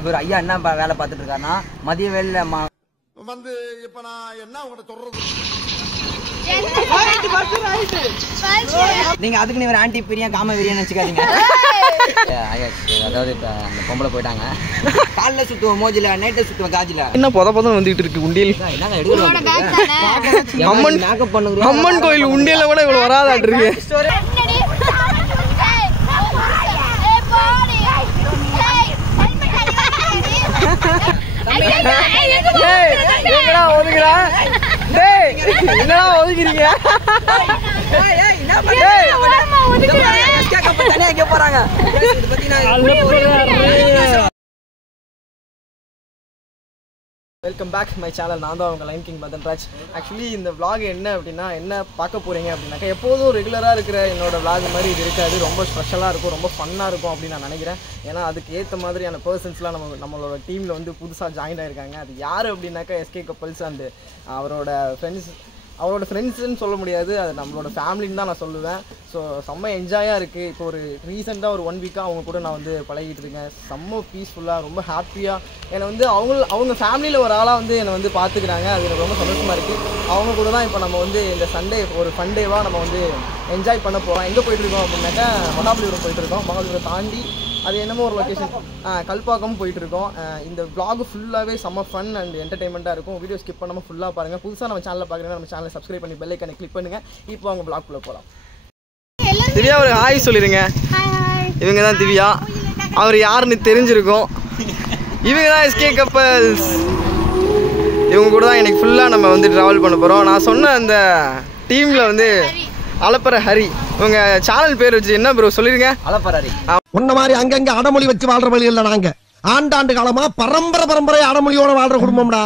இவர் ஐயா என்ன வேலை பார்த்துட்டு இருக்காருன்னா மதிய வேலையில வந்து இப்ப நான் என்ன உங்கள்கிட்ட சொல்றது நீங்க அதுக்கு நீ ஒரு ஆன்டி பிரியா காம பிரியான்னு வச்சுக்காதீங்க. அதாவது இப்போ அந்த பொம்பளை போயிட்டாங்க. காலைல சுத்துவோம் மோஜில, நைட்டை சுத்துவோம் காஜில. என்ன பொதப்பதம் வந்துட்டு இருக்கு உண்டியல். என்னங்க எடுக்கிறோம் அம்மன் கோயில் உண்டியல கூட இவ்வளவு வராதாட்டு இருக்கு. என்னடா ஒதுக்குறா? டேய் என்னடா ஒதுக்குறீங்க? Welcome back my channel. நான் தான் அவங்க லைன் கிங் மதன்ராஜ். ஆக்சுவலி இந்த vlog என்ன அப்படின்னா என்ன பார்க்க போகிறீங்க அப்படின்னாக்கா எப்போதும் ரெகுலராக இருக்கிற என்னோட vlog மாதிரி இது இருக்காது. ரொம்ப ஸ்பெஷலாக இருக்கும், ரொம்ப ஃபன்னாக இருக்கும் அப்படின்னு நான் நினைக்கிறேன். ஏன்னா அதுக்கு ஏற்ற மாதிரியான பர்சன்ஸ்லாம் நம்மளோட டீமில் வந்து புதுசாக ஜாயின் ஆகிருக்காங்க. அது யார் அப்படின்னாக்கா எஸ்கே கப்பல்ஸ் அண்டு அவரோட ஃப்ரெண்ட்ஸுன்னு சொல்ல முடியாது, அது நம்மளோட ஃபேமிலின்னு தான் நான் சொல்லுவேன். ஸோ செம்ம என்ஜாயாக இருக்குது. இப்போ ஒரு ரீசெண்டாக ஒரு 1 வீக்காக அவங்க கூட நான் வந்து பழகிட்டு இருக்கேன். செம்ம பீஸ்ஃபுல்லாக, ரொம்ப ஹாப்பியாக என்னை வந்து அவங்க ஃபேமிலியில் ஒரு ஆளாக வந்து என்னை வந்து பார்த்துக்கிறாங்க. அது எனக்கு ரொம்ப சந்தோஷமாக இருக்குது. அவங்க கூட தான் இப்போ நம்ம வந்து இந்த சண்டே ஒரு ஃபன் டேவாக நம்ம வந்து என்ஜாய் பண்ண போகிறோம். எங்கே போயிட்டுருக்கோம் அப்படின்னாக்கா மகாபலிபுரம் போயிட்டுருக்கோம். மகாபலிபுரம் தாண்டி அது என்னமோ ஒரு லொக்கேஷன் கல்பாக்கம் போயிட்டுருக்கோம். இந்த vlog ஃபுல்லாகவே செம்ம ஃபன் அண்ட் என்டர்டைன்மெண்ட்டாக இருக்கும். வீடியோ ஸ்கிப் பண்ணாமல் ஃபுல்லாக பாருங்கள். புதுசாக நம்ம சேனலில் பார்க்குறீங்கன்னா நம்ம சேனலை சப்ஸ்கிரைப் பண்ணி பெல் ஐக்கானை கிளிக் பண்ணுங்கள். இப்போ அவங்க vlogக்குள்ளே போகலாம். திவ்யா ஒரு ஹாய் சொல்லிடுங்க. இவங்க தான் திவ்யா. அவர் யாருன்னு தெரிஞ்சிருக்கும். இவங்க தான் எஸ்கே கப்பல்ஸ். இவங்க கூட தான் எனக்கு ஃபுல்லாக நம்ம வந்து ட்ராவல் பண்ண போகிறோம். நான் சொன்ன அந்த டீமில் வந்து அலப்பற ஹரி. உங்க சேனல் பேர் வச்சு என்ன ப்ரோ சொல்லிருங்க? அலப்பற ஹரி. உன்ன மாதிரி அங்கங்க அடமொழி வச்சு வாழ்ற வழி இல்ல. நாங்க ஆண்டாண்டு காலமா பரம்பரை அடமொழியோட வாழ்ற குடும்பம்டா.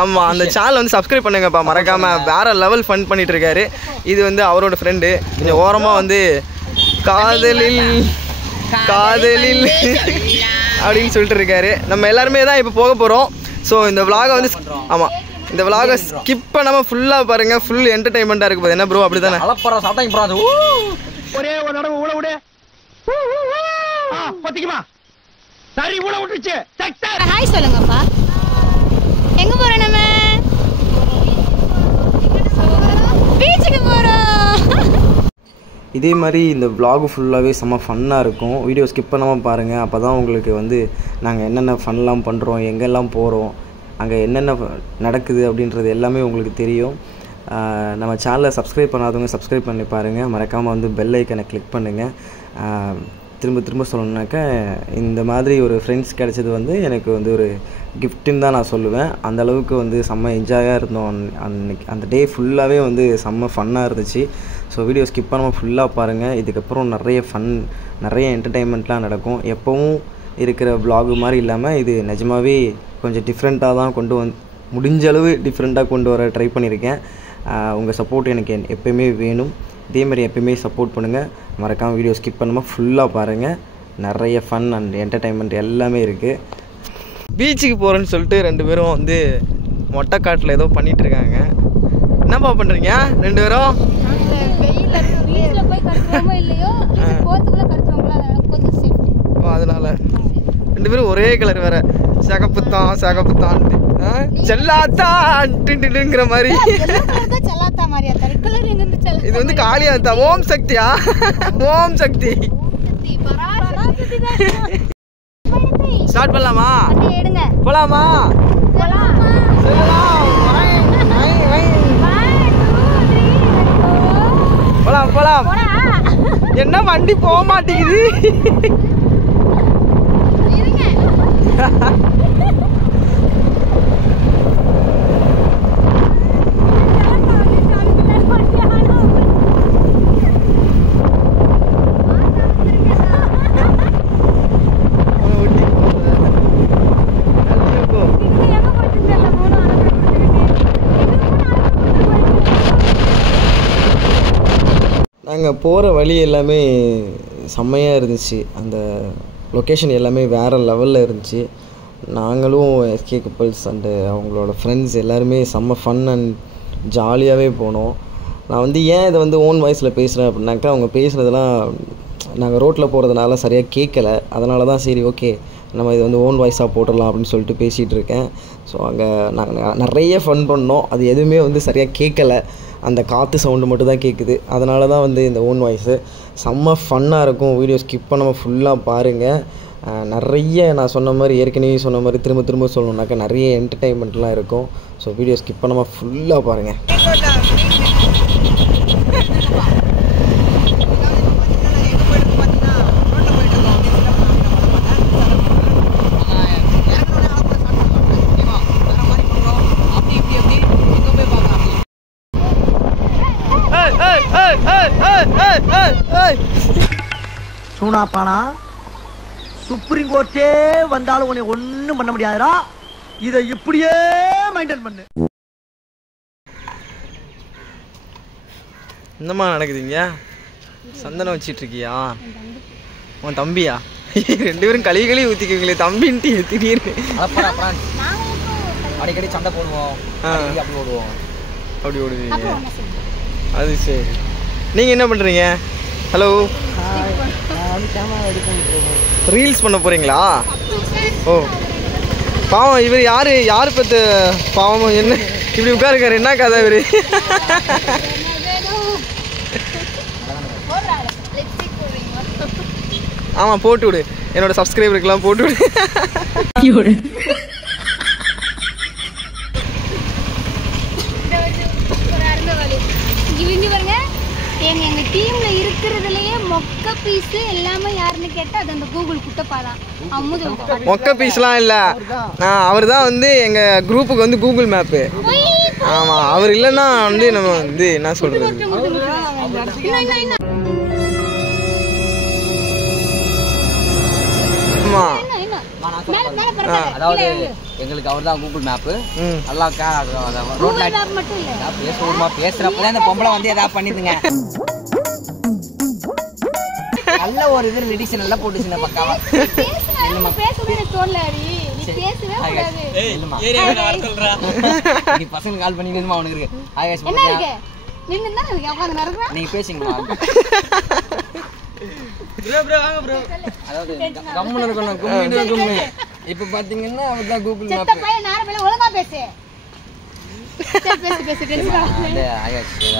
ஆமா, அந்த சேனல் வந்து சப்ஸ்கிரைப் பண்ணுங்கப்பா மறக்காம. வேற லெவல் ஃபன் பண்ணிட்டு இருக்காரு. இது வந்து அவரோட ஃப்ரெண்டு. கொஞ்சம் ஓரமா வந்து காதலில் அப்படின்னு சொல்லிட்டு இருக்காரு. நம்ம எல்லாருமே தான் இப்போ போக போறோம். ஸோ இந்த vlog வந்து ஆமாம் இந்த vlog ஸ்கிப் பண்ணாமல் ஃபுல்லாக பாருங்கள். ஃபுல் என்டர்டைன்மெண்ட்டாக இருக்கு போது. என்ன ப்ரோ அப்படி தானே? அலப்பற சாப்பிட்டாங்க ப்ரோ. அது ஒரே ஒரு தடவை ஊழ விடு. பத்திக்குமா சரி ஊழ விட்டுச்சு. ஹாய் சொல்லுங்கப்பா. எங்க போறோம்? நம்ம பீச்சுக்கு போறோம். இதே மாதிரி இந்த vlog ஃபுல்லாகவே செம்ம ஃபன்னாக இருக்கும். வீடியோ ஸ்கிப் பண்ணாமல் பாருங்கள். அப்போ தான் உங்களுக்கு வந்து நாங்கள் என்னென்ன ஃபன்லாம் பண்ணுறோம், எங்கெல்லாம் போகிறோம், அங்கே என்னென்ன நடக்குது அப்படின்றது எல்லாமே உங்களுக்கு தெரியும். நம்ம சேனலை சப்ஸ்கிரைப் பண்ணாதவங்க சப்ஸ்கிரைப் பண்ணி பாருங்கள். மறக்காமல் வந்து பெல் ஐக்கனை கிளிக் பண்ணுங்கள். திரும்ப சொல்லணுன்னாக்கா இந்த மாதிரி ஒரு ஃப்ரெண்ட்ஸ் கிடச்சது வந்து எனக்கு வந்து ஒரு கிஃப்ட்டுன்னு தான் நான் சொல்லுவேன். அந்தளவுக்கு வந்து செம்ம என்ஜாயாக இருந்தோம். அன்னைக்கு அந்த டே ஃபுல்லாகவே வந்து செம்ம ஃபன்னாக இருந்துச்சு. ஸோ வீடியோ ஸ்கிப் பண்ணாமல் ஃபுல்லாக பாருங்கள். இதுக்கப்புறம் நிறைய என்டர்டெயின்மெண்ட்லாம் நடக்கும். எப்போவும் இருக்கிற vlog மாதிரி இல்லாமல் இது நிஜமாகவே கொஞ்சம் டிஃப்ரெண்ட்டாக தான் முடிஞ்ச அளவு டிஃப்ரெண்ட்டாக கொண்டு வர ட்ரை பண்ணியிருக்கேன். உங்கள் சப்போர்ட் எனக்கு எப்போயுமே வேணும். இதேமாதிரி எப்போயுமே சப்போர்ட் பண்ணுங்கள். மறக்காமல் வீடியோ ஸ்கிப் பண்ணாமல் ஃபுல்லாக பாருங்கள். நிறைய ஃபன் அண்ட் என்டர்டைன்மெண்ட் எல்லாமே இருக்குது. பீச்சுக்கு போகிறேன்னு சொல்லிட்டு 2 பேரும் வந்து மொட்டைக்காட்டில் ஏதோ பண்ணிகிட்ருக்காங்க. என்னப்பா பண்ணுறீங்க 2 பேரும்? அதனால 2 பேரும் ஒரே கலர் வேற. சகப்புத்தான்ட்டு செல்லாத்தான்ட்டுங்கிற மாதிரி. இது வந்து காளியாத்தா. ஓம் சக்தியா? ஓம் சக்தி. ஸ்டார்ட் பண்ணலாமா? போலாமா? போலாம். என்ன வண்டி போக மாட்டேங்குது. நாங்கள் போகிற வழி எல்லாமே செம்மையாக இருந்துச்சு. அந்த லொக்கேஷன் எல்லாமே வேறு லெவலில் இருந்துச்சு. நாங்களும் எஸ்கே கப்பல்ஸ் அண்டு அவங்களோட ஃப்ரெண்ட்ஸ் எல்லாருமே செம்ம ஃபன் அண்ட் ஜாலியாகவே போனோம். நான் வந்து ஏன் இதை வந்து ஓன் வாய்ஸில் பேசுகிறேன் அப்படின்னாக்கா அவங்க பேசுனதெல்லாம் நாங்கள் ரோட்டில் போகிறதுனால சரியாக கேட்கலை. அதனால தான் சரி ஓகே நம்ம இது வந்து ஓன் வாய்ஸாக போட்டுடலாம் அப்படின்னு சொல்லிட்டு பேசிகிட்டு இருக்கேன். ஸோ அங்கே நாங்கள் நிறைய ஃபன் பண்ணோம். அது எதுவுமே வந்து சரியாக கேட்கலை, அந்த காற்று சவுண்டு மட்டும் தான் கேட்குது. அதனால தான் வந்து இந்த ஓன் வாய்ஸு செம்ம ஃபன்னாக இருக்கும். வீடியோ ஸ்கிப் பண்ணாமல் ஃபுல்லாக பாருங்கள். நிறைய நான் சொன்ன மாதிரி ஏற்கனவே சொன்ன மாதிரி திரும்ப திரும்ப சொல்லணுன்னாக்கா நிறைய என்டர்டெயின்மெண்ட்லாம் இருக்கும். ஸோ வீடியோ ஸ்கிப் பண்ணாமல் ஃபுல்லாக பாருங்கள். சூனாப்பானா சுப்ரீம் கோர்ட்டே வந்தாலும் உன்னை ஒண்ணும் பண்ண முடியாதுடா. இதை இப்படியே மெயின்டைன் பண்ணு. என்னம்மா நடக்குதுங்க? சந்தனம் வச்சிட்டு இருக்கியா? உன் தம்பியா? 2 பேரும் கழுவி ஊற்றிக்குவீங்களே தம்பின்ட்டு திடீர்னு. அடிக்கடி சண்டை போடுவோம், அப்படி ஓடுவோம். அப்படி ஓடுவீங்க? அது சரி. நீங்கள் என்ன பண்ணுறீங்க? ஹலோ, ரீல்ஸ் பண்ண போகிறீங்களா? ஓ பாவம், இவர் யார் பற்ற பாவம், என்ன இப்படி உட்காருக்காரு, என்ன கதை இவர்? ஆமாம் போட்டு விடு, என்னோட சப்ஸ்கிரைபருக்கெல்லாம் போட்டு விடு. எங்க டீம்ல இருக்கிறதுலயே மொக்க பீஸ் எல்லாமே யாருன்னு கேட்டா அது அந்த கூகுள் குட்டப்பா தான். மொக்க பீஸ்லாம் இல்ல, அவர் தான் வந்து எங்க குரூப்புக்கு வந்து கூகுள் மேப்பு. ஆமா, அவர் இல்லைன்னா வந்து நம்ம வந்து என்ன சொல்றது. ஆமா, அதாவது எங்களுக்கு அவர் தான் கூகுள் மேப்பு. நல்லா பேசுறப்பதான் இந்த பொம்பளை வந்து ஏதாவது பண்ணிதுங்க. நல்ல ஒரு இது ரிடிஷன் எல்லாம் போட்டுச்சுங்க பக்காவா. நீ பசங்க கால் பண்ணிட்டு அவனுக்கு இருக்கு. நீங்க பேசுங்க. அதாவது கம்முன்னு இருக்கணும். இப்ப பாத்தீங்கன்னா அவர்தான் கூகுள் மேப்.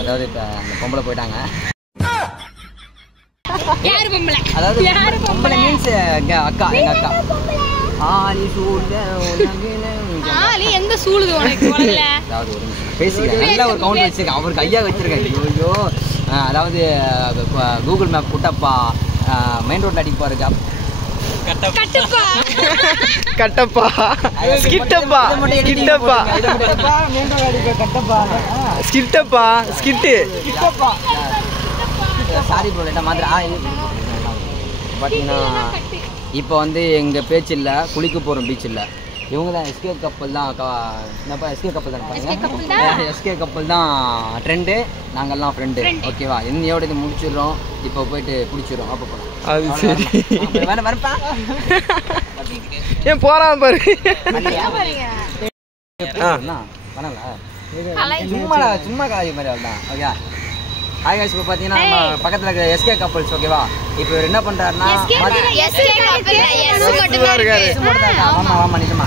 அதாவது இப்ப அந்த பொம்பளை போயிட்டாங்க. அதாவது பொம்பளை மீன்ஸ் அக்கா, எங்க அக்கா. எந்த சூழுது அதாவது ஒரு பேசிக்க நல்ல ஒரு கவுண்ட் வச்சிருக்கேன். அவருக்கு ஐயா வச்சிருக்கேன். ஐயோ, அதாவது கூகுள் மேப் குட்டப்பா மெயின் ரோட்ல அடிப்பாரு. கட்டப்பா கிட்டப்பா ஸ்கிட்டப்பா ஸ்கிட்டு சாரி ப்ரோ, லேட்டா மாதிரி பார்த்தீங்கன்னா இப்போ வந்து எங்கள் பேச்சு இல்லை, குளிக்க போகிறோம் பீச் இல்லை. இவங்க தான் எஸ்கே கப்பல் தான். எஸ்கே கப்பல் தான் பாருங்க. எஸ்கே கப்பல் தான் ட்ரெண்டு, நாங்கள்லாம் ஃப்ரெண்டு. ஓகேவா? இன்னையோட இது முடிச்சிடுறோம். இப்போ போயிட்டு பிடிச்சிடுறோம். அப்போ போகலாம். அது சரி. வேணா வரப்பா ஏன் போறாம பாரு. சும்மா காய் மாதிரி அவ்வளோதான். ஓகே, ஆகாஷ் இப்போ பார்த்தீங்கன்னா நம்ம பக்கத்தில் இருக்கிற எஸ்கே கப்பல்ஸ். ஓகேவா? இப்போ இவர் என்ன பண்ணுறாருன்னா, ஆமாம் ஆமாம் நிஜமா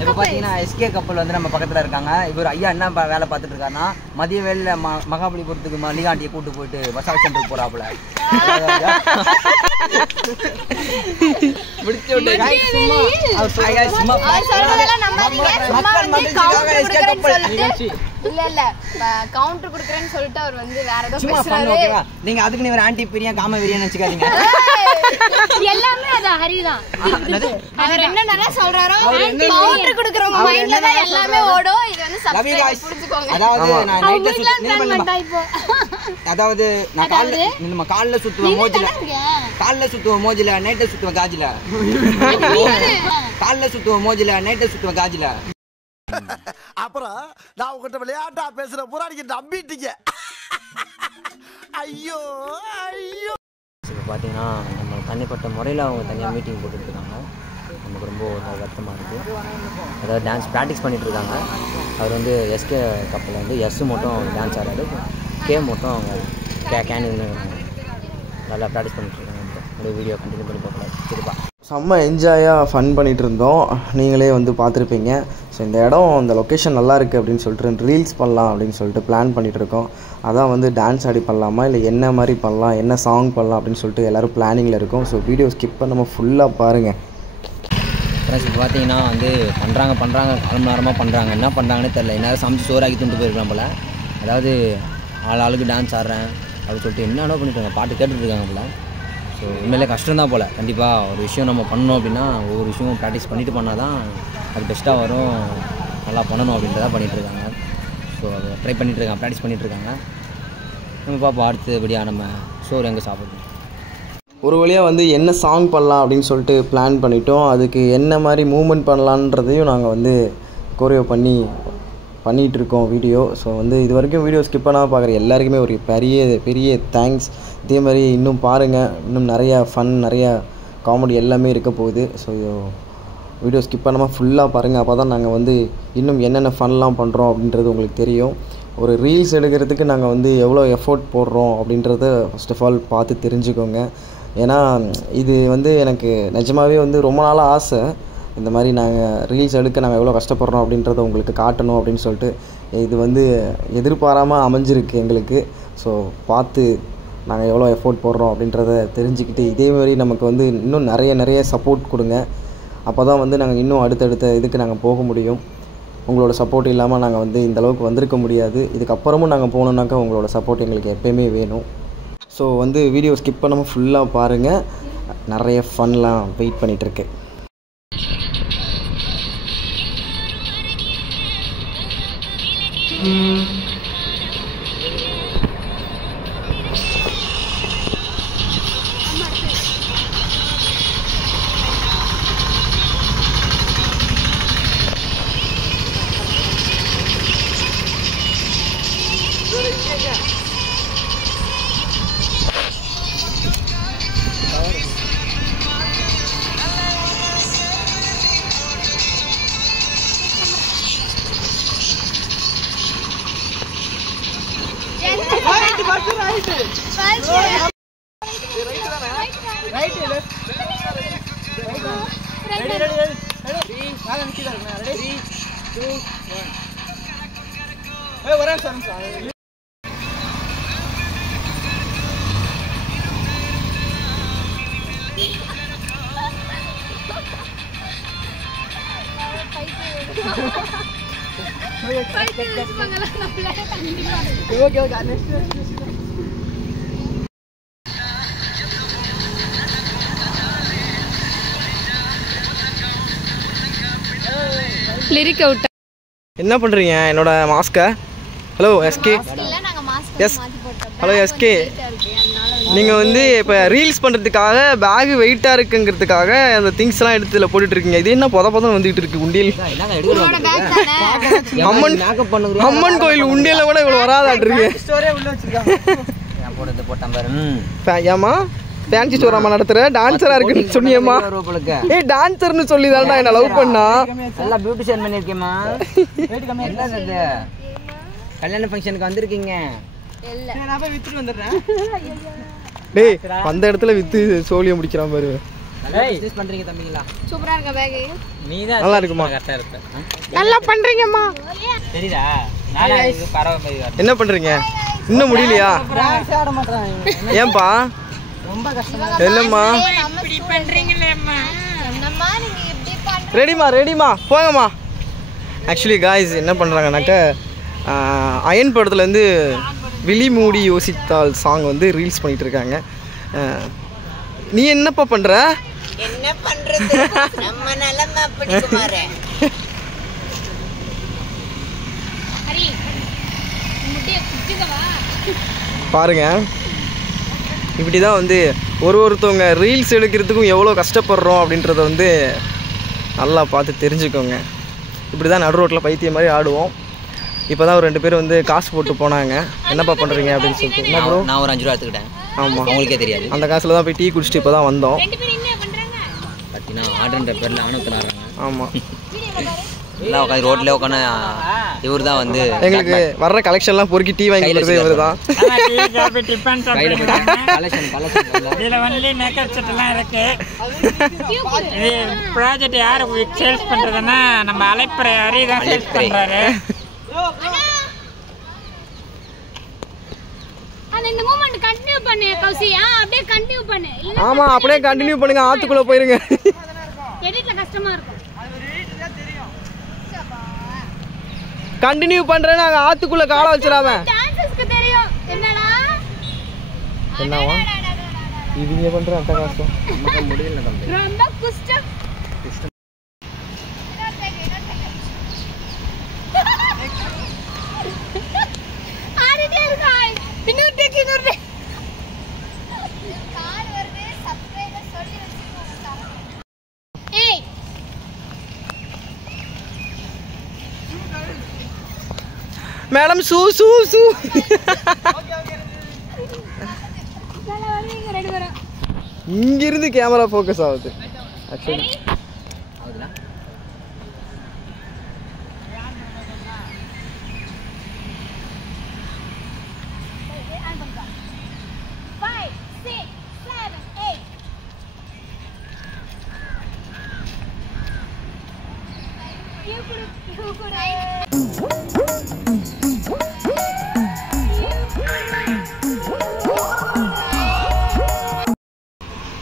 இப்போ பார்த்தீங்கன்னா எஸ்கே கப்பல் வந்து நம்ம பக்கத்தில் இருக்காங்க. இவர் ஐயா என்ன வேலை பார்த்துட்டு இருக்காருன்னா, மதிய வேலையில் மகாபலிபுரத்துக்கு மல்லிகாண்டியை கூட்டு போயிட்டு மசாலா சென்டருக்கு போறாப்புல. கவுண்டர் குடுக்குறேன்னு சொல்லிட்டு அவர் வந்து வேற ஏதோ சும்மா பண்ணு. ஓகேவா? நீங்க அதுக்கு நீ ஒரு ஆன்டி பிரியா காம வெறியா நினைச்சுக்காதீங்க. எல்லாமே அது ஹரிதான். அவர் என்ன நல்லா சொல்றாரோ கவுண்டர் குடுக்குறவங்க மைண்ட்ல தான் எல்லாமே ஓடும். இது வந்து சப்ஸ்கிரைப் புரிஞ்சுக்கோங்க. அதாவது நான் நைட்ல அதாவது நான் காலைல சுத்துவேன் மோஜில, காலைல சுத்துவேன் மோஜில, நைட்ல சுத்துவேன் காஜில. காலைல சுத்துவேன் மோஜில, நைட்ல சுத்துவேன் காஜில. அப்புறம் நான் உங்ககிட்ட விளையாட்டா பேசுற புறாடிக்கு நம்பிட்டீங்க. ஐயோ ஐயோ. இப்போ பார்த்தீங்கன்னா நம்ம தனிப்பட்ட முறையில் அவங்க தனியாக மீட்டிங் போட்டுட்ருக்காங்க. நமக்கு ரொம்ப வருத்தமாக இருக்குது. அதாவது டான்ஸ் ப்ராக்டிஸ் பண்ணிகிட்ருக்காங்க. அவர் வந்து எஸ்கே கப்பலில் வந்து எஸ் மட்டும் டான்ஸ் ஆடாது, கே மட்டும் அவங்க கேனின்னு நல்லா ப்ராக்டிஸ் பண்ணிட்டுருக்காங்க. அப்படியே வீடியோ கண்டினியூ பண்ணி பார்க்கலாம். சரிப்பா. செம்ம என்ஜாயாக ஃபன் பண்ணிகிட்டு இருந்தோம். நீங்களே வந்து பார்த்துருப்பீங்க. ஸோ இந்த இடம் இந்த லொக்கேஷன் நல்லா இருக்குது அப்படின்னு சொல்லிட்டு ரீல்ஸ் பண்ணலாம் அப்படின்னு சொல்லிட்டு பிளான் பண்ணிகிட்டு இருக்கோம். அதான் வந்து டான்ஸ் ஆடி பண்ணலாமா இல்லை என்ன மாதிரி பண்ணலாம், என்ன சாங் பண்ணலாம் அப்படின்னு சொல்லிட்டு எல்லோரும் பிளானிங்கில் இருக்கோம். ஸோ வீடியோ ஸ்கிப் பண்ணாமல் ஃபுல்லாக பாருங்கள். ஃப்ரெண்ட்ஸ் இப்போ பார்த்தீங்கன்னா வந்து பண்ணுறாங்க 1 மணி நேரமாக பண்ணுறாங்க. என்ன பண்ணுறாங்கன்னு தெரியல. என்ன சமைச்சு சோறாக்கி தின்ட்டு போயிருக்கலாம் போல். அதாவது ஆளுக்கு டான்ஸ் ஆடுறேன் அப்படின்னு சொல்லிட்டு என்னென்ன பண்ணிட்டு இருக்காங்க, பாட்டு கேட்டுட்டு இருக்காங்க போல். ஸோ உண்மையிலே கஷ்டம்தான் போல். கண்டிப்பாக ஒரு விஷயம் நம்ம பண்ணோம் அப்படின்னா ஒவ்வொரு விஷயமும் ப்ராக்டிஸ் பண்ணிட்டு பண்ணால் தான் அது பெஸ்ட்டாக வரும். நல்லா பண்ணணும் அப்படின்றத பண்ணிகிட்ருக்காங்க. ஸோ அதை ட்ரை பண்ணிகிட்ருக்காங்க, ப்ராக்டிஸ் பண்ணிகிட்ருக்காங்க. நம்ம பார்ப்போம் அடுத்தபடியாக நம்ம சோறு எங்கே சாப்பிடுவோம். ஒரு வழியாக வந்து என்ன சாங் பண்ணலாம் அப்படின்னு சொல்லிட்டு பிளான் பண்ணிட்டோம். அதுக்கு என்ன மாதிரி மூவ்மெண்ட் பண்ணலான்றதையும் நாங்கள் வந்து கோரியோ பண்ணிகிட்ருக்கோம் வீடியோ. ஸோ வந்து இது வரைக்கும் வீடியோ ஸ்கிப் பண்ணாமல் பார்க்குற எல்லாருக்குமே ஒரு பெரிய தேங்க்ஸ். இதே மாதிரி இன்னும் பாருங்கள், இன்னும் நிறையா ஃபன், நிறையா காமெடி எல்லாமே இருக்க போகுது. ஸோ வீடியோ ஸ்கிப் பண்ணாமல் ஃபுல்லாக பாருங்கள். அப்போ தான் நாங்கள் வந்து இன்னும் என்னென்ன ஃபன்லாம் பண்ணுறோம் அப்படின்றது உங்களுக்கு தெரியும். ஒரு ரீல்ஸ் எடுக்கிறதுக்கு நாங்கள் வந்து எவ்வளோ எஃபோர்ட் போடுறோம் அப்படின்றத ஃபஸ்ட் ஆஃப் ஆல் பார்த்து தெரிஞ்சுக்கோங்க. ஏன்னா இது வந்து எனக்கு நிஜமாகவே வந்து ரொம்ப நாளாக ஆசை. இந்த மாதிரி நாங்கள் ரீல்ஸ் எடுக்க நாங்கள் எவ்வளோ கஷ்டப்படுறோம் அப்படின்றத உங்களுக்கு காட்டணும் அப்படின்னு சொல்லிட்டு இது வந்து எதிர்பாராமல் அமைஞ்சிருக்கு எங்களுக்கு. ஸோ பார்த்து நாங்கள் எவ்வளோ எஃபோர்ட் போடுறோம் அப்படின்றத தெரிஞ்சுக்கிட்டு இதேமாதிரி நமக்கு வந்து இன்னும் நிறைய சப்போர்ட் கொடுங்க. அப்போ தான் வந்து நாங்கள் இன்னும் அடுத்தடுத்த இதுக்கு நாங்கள் போக முடியும். உங்களோட சப்போர்ட் இல்லாமல் நாங்கள் வந்து இந்தளவுக்கு வந்திருக்க முடியாது. இதுக்கப்புறமும் நாங்கள் போகணுன்னாக்கா உங்களோட சப்போர்ட் எங்களுக்கு எப்போயுமே வேணும். ஸோ வந்து வீடியோ ஸ்கிப் பண்ணாமல் ஃபுல்லாக பாருங்கள். நிறைய ஃபன்லாம் வெயிட் பண்ணிகிட்ருக்கு. Lyric out. என்ன பண்ணுறீங்க என்னோட மாஸ்கை? Hello SK. Yes hello SK. நீங்கள் வந்து இப்போ ரீல்ஸ் பண்ணுறதுக்காக பேகு வெயிட்டாக இருக்குங்கிறதுக்காக அந்த திங்ஸ்லாம் எடுத்து இதில் போட்டுட்ருக்கீங்க. இது என்ன பொதம் வந்துகிட்டு இருக்கு உண்டியல்? அம்மன் கோயில் உண்டியலில் கூட இவ்வளோ வராதாட்ருக்கு. ஏமா டான்ஸ் ஸ்டோராமா நடத்துற? டான்ஸரா இருக்குன்னு சொன்னியம்மா. ஏய் டான்ஸர்னு சொல்லி தான்டா என்ன லவ் பண்ணா. நல்லா பியூட்டிஷியன் பண்ணிருக்கேம்மா. என்னது கல்யாண ஃபங்க்ஷனுக்கு வந்திருக்கீங்க? இல்ல நான் போய் வித்துட்டு வந்துறேன். டேய் அந்த இடத்துல வித்து சோலிய முடிக்கறான் பாரு. பிசினஸ் பண்றீங்க தம்பிங்களா? சூப்பரா இருக்க பேக். நீதான் நல்லா இருக்குமா? கரெக்ட்டா இருக்கு. நல்லா பண்றீங்கம்மா. தெரியுதா? நானா இது பரவ மாதிரி வரேன். என்ன பண்றீங்க? இன்னும் முடியலையா? ஆட மாட்டறாங்க. ஏன்பா? ரொம்ப கஷ்டமா என்னம்மா? இப்படி பண்றீங்களேம்மா. என்னம்மா நீங்க இப்படி பண்றீங்க? ரெடிமா போங்கம்மா. ஆக்சுவலி காய்ஸ் என்ன பண்ணுறாங்கனாக்க அயன் படத்துலேருந்து விழி மூடி யோசித்தால் சாங் வந்து ரீல்ஸ் பண்ணிகிட்டு இருக்காங்க. நீ என்னப்பா பண்ணுற? என்ன பண்றது நம்ம நிலைமை அப்படி குமாரே. ஹரி முட்டிய குச்சிக்கவா. பாருங்க இப்படி தான் வந்து ஒருத்தவங்க ரீல்ஸ் எடுக்கிறதுக்கும் எவ்வளோ கஷ்டப்படுறோம் அப்படின்றத வந்து நல்லா பார்த்து தெரிஞ்சுக்கோங்க. இப்படி தான் நடு ரோட்டில் பைத்தியம் மாதிரி ஆடுவோம். இப்போ தான் ஒரு 2 பேர் வந்து காசு போட்டு போனாங்க. என்னப்பா பண்ணுறீங்க அப்படின்னு சொல்லிட்டு. என்ன ப்ரோ? நான் ஒரு 5 ரூபா எடுத்துக்கிட்டேன். ஆமாம் உங்களுக்கே தெரியாது. அந்த காசில் தான் போய் டீ குடிச்சிட்டு இப்போ தான் வந்தோம். ரெண்டு பேரும் என்ன பண்றாங்க? பார்த்தீங்கன்னா ஆர்டர்ன்ற பேரில் ஆணவத்தில் ஆடுறாங்க. ஆமாம் எல்லாம் உட்காந்து ரோட்ல உட்காந்து இவர் தான் வந்து எங்களுக்கு வர்ற கலெக்ஷன்லாம் பொறுக்கி டீ வாங்கி கொடுத்தது இவர் தான். இதில் வந்து மேக்கப் செட்டெல்லாம் இருக்கு. இது ப்ராஜெக்ட் யார் சேல்ஸ் பண்ணுறதுன்னா நம்ம அலைப்புற ஹரி தான் சேல்ஸ் பண்ணுறாரு. இந்த மூமெண்ட் கண்டினியூ பண்ணு கௌசியா, அப்படியே கண்டினியூ பண்ணு. ஆமா அப்படியே கண்டினியூ பண்ணுங்க, ஆத்துக்குள்ள போயிருங்க. எடிட்ல கஷ்டமா இருக்கும். கண்டினியூ பண்றேன், நாங்க ஆத்துக்குள்ள கால வச்சிராம. டான்சர்ஸ்க்கு தெரியும் என்னடா என்னவா இவங்க பண்ற அந்த கஷ்டம் நமக்கு முடியல தம்பி. ரொம்ப கஷ்டம். ஆடிட்டே இருக்கா. இன்னொரு டேக் கால் வருது. சப்ஸ்கிரைபர் சொல்லி வச்சிருக்கோம். ஏய் மேடம் சூ சூ சூ. இங்க இருந்து கேமரா ஃபோக்கஸ் ஆகுது ஆக்சுவலி. ஆகுதுல